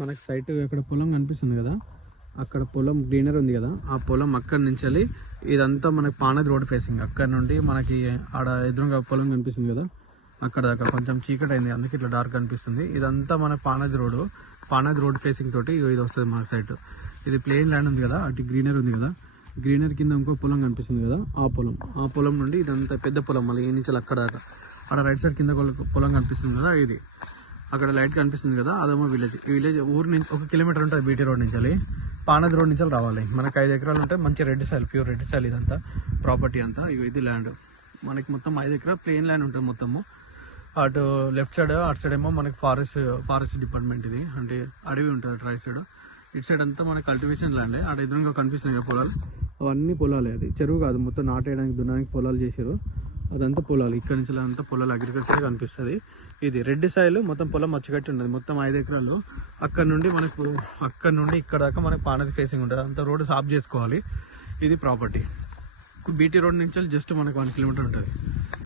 మనకి సైట్ ఇక్కడ పొలం కనిపిస్తుంది కదా, అక్కడ పొలం గ్రీనర్ ఉంది కదా, ఆ పొలం అక్కడి నుంచి వెళ్ళి ఇదంతా మనకి పానది రోడ్ ఫేసింగ్. అక్కడ నుండి మనకి ఆడ ఎదురుగా పొలం కనిపిస్తుంది కదా, అక్కడ దాకా కొంచెం చీకటి అయింది, అందుకే ఇట్లా డార్క్ కనిపిస్తుంది. ఇదంతా మన పానది రోడ్ ఫేసింగ్ తోటి ఇది వస్తుంది మన సైట్. ఇది ప్లెయిన్ ల్యాండ్ ఉంది కదా, అటు గ్రీనర్ ఉంది కదా, గ్రీనర్ కింద ఇంకో పొలం కనిపిస్తుంది కదా, ఆ పొలం నుండి ఇదంతా పెద్ద పొలం, మళ్ళీ ఈ నుంచి అక్కడ దాకా అక్కడ రైట్ సైడ్ కింద పొలం కనిపిస్తుంది కదా, ఇది అక్కడ లైట్ కనిపిస్తుంది కదా, అదేమో విలేజ్. ఈ విలేజ్ ఊరు నుంచి 1 కిలోమీటర్ ఉంటుంది బీటీ రోడ్ నుంచి, పానది రోడ్ నుంచి రావాలి. మనకి 5 ఎకరాలు ఉంటాయి, మంచి red soil, pure red soil ఇదంతా ప్రాపర్టీ అంతా. ఇది ల్యాండ్ మనకి మొత్తం 5 ఎకరాలు ప్లెయిన్ ల్యాండ్ ఉంటుంది మొత్తము. అటు లెఫ్ట్ సైడ్ అటు సైడ్ ఏమో మనకి ఫారెస్ట్ డిపార్ట్మెంట్, ఇది అంటే అడవి ఉంటుంది అటు రైట్ సైడ్. ఇటు సైడ్ అంతా మనకి కల్టివేషన్ ల్యాండ్. అటు ఎదురుగా కనిపిస్తున్నాయి కదా పొలాలు, అవన్నీ పొలాలే. అది చెరువు కాదు, మొత్తం నాటేయడానికి దున్నడానికి పొలాలు చేసారు, అదంతా పొలాలు. ఇక్కడ నుంచి అంతా పొలాలు అగ్రికల్చర్ కనిపిస్తుంది. ఇది రెడ్ సాయిల్, మొత్తం పొలం మచ్చగట్టి ఉంటుంది, మొత్తం 5 ఎకరాలు. అక్కడ నుండి ఇక్కడ దాకా మనకి పానది ఫేసింగ్ ఉంటుంది, అంతా రోడ్డు సాఫ్ చేసుకోవాలి. ఇది ప్రాపర్టీ. బీటీ రోడ్ నుంచి జస్ట్ మనకు 1 కిలోమీటర్ ఉంటుంది.